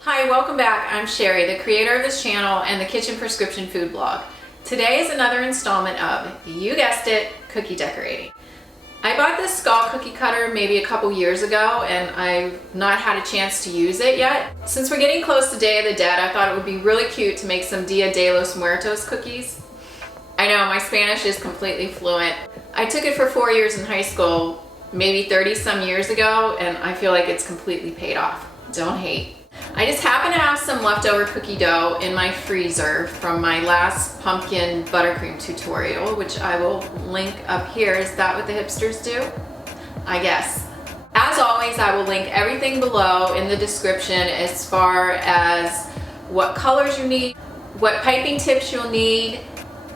Hi, welcome back. I'm Sherry, the creator of this channel and the Kitchen Prescription Food blog. Today is another installment of, you guessed it, cookie decorating. I bought this skull cookie cutter maybe a couple years ago and I've not had a chance to use it yet. Since we're getting close to Day of the Dead, I thought it would be really cute to make some Dia De Los Muertos cookies. I know, my Spanish is completely fluent. I took it for 4 years in high school, maybe 30 some years ago, and I feel like it's completely paid off. Don't hate. I just happen to have some leftover cookie dough in my freezer from my last pumpkin buttercream tutorial, which I will link up here. Is that what the hipsters do? I guess. As always, I will link everything below in the description as far as what colors you need, what piping tips you'll need,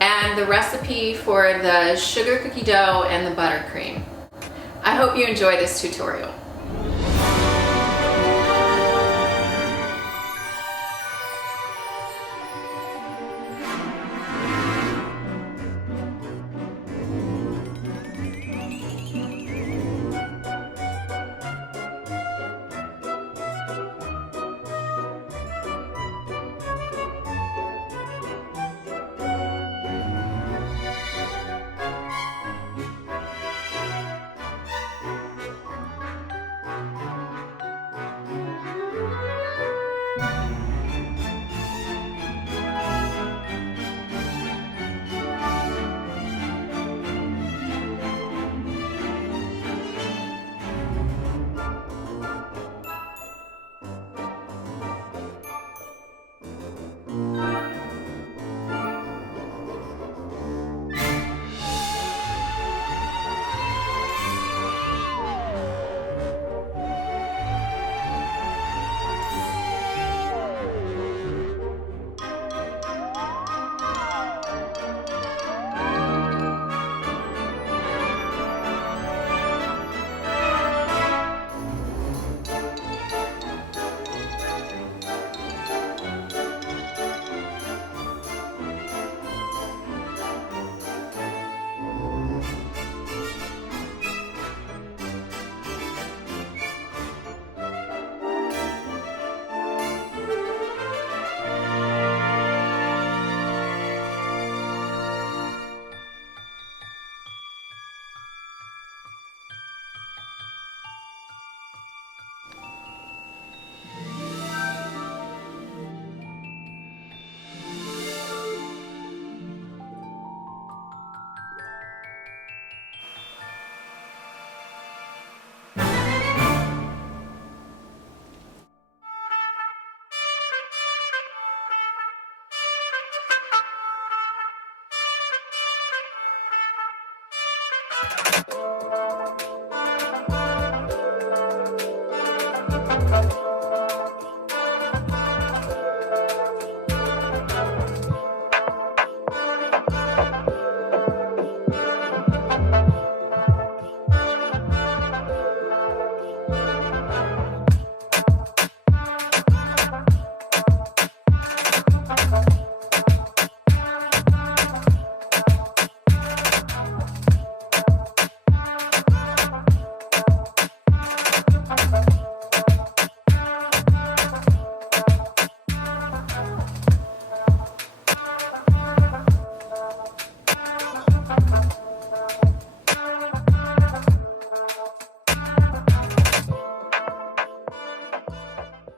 and the recipe for the sugar cookie dough and the buttercream. I hope you enjoy this tutorial.